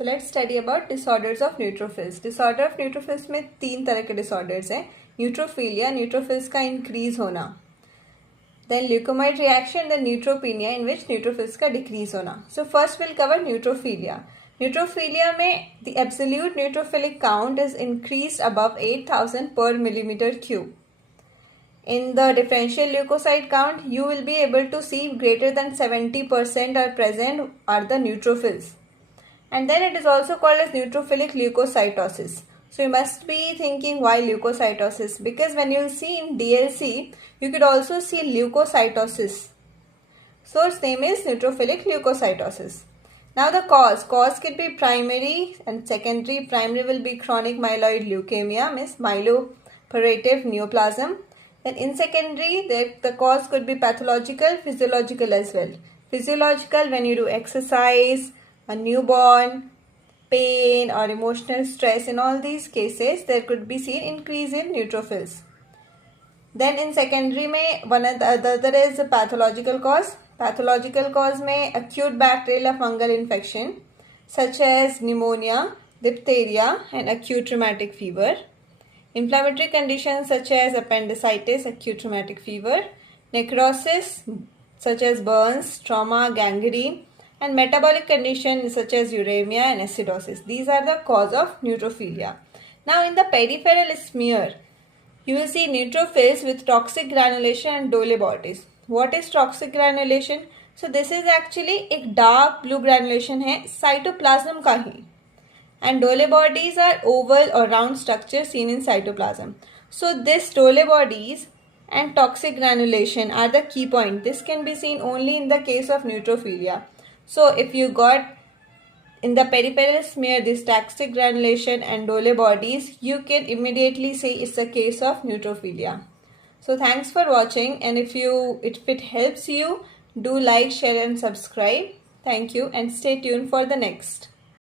So let's study about disorders of neutrophils. Disorder of neutrophils में 3 तरह के disorders हैं. Neutrophilia, neutrophils का increase होना. Then leukocyte reaction, then neutropenia in which neutrophils का decrease होना. So first we'll cover neutrophilia. Neutrophilia में the absolute neutrophilic count is increased above 8,000 per millimeter cube. In the differential leukocyte count, you will be able to see greater than 70% are present are the neutrophils. And then it is also called as neutrophilic leukocytosis. So you must be thinking why leukocytosis? Because when you see in DLC, you could also see leukocytosis. So its name is neutrophilic leukocytosis. Now the cause could be primary and secondary. Primary will be chronic myeloid leukemia, means myeloproliferative neoplasm. Then in secondary, the cause could be pathological, physiological as well. Physiological when you do exercise, a newborn, pain or emotional stress. In all these cases, there could be seen increase in neutrophils. Then in secondary में the other is a pathological cause. Pathological cause में acute bacterial or fungal infection such as pneumonia, diphtheria and acute rheumatic fever. Inflammatory conditions such as appendicitis, acute rheumatic fever, necrosis such as burns, trauma, gangrene, and metabolic conditions such as uremia and acidosis. These are the cause of neutrophilia. Now in the peripheral smear, you will see neutrophils with toxic granulation and Dole bodies. What is toxic granulation? So this is actually एक dark blue granulation है cytoplasm का ही. And Dole bodies are oval or round structures seen in cytoplasm. So this Dole bodies and toxic granulation are the key point. This can be seen only in the case of neutrophilia. So if you got in the peripheral smear this toxic granulation and Dole bodies, you can immediately say it's a case of neutrophilia. So thanks for watching, and if it helps you, do like, share and subscribe. Thank you and stay tuned for the next.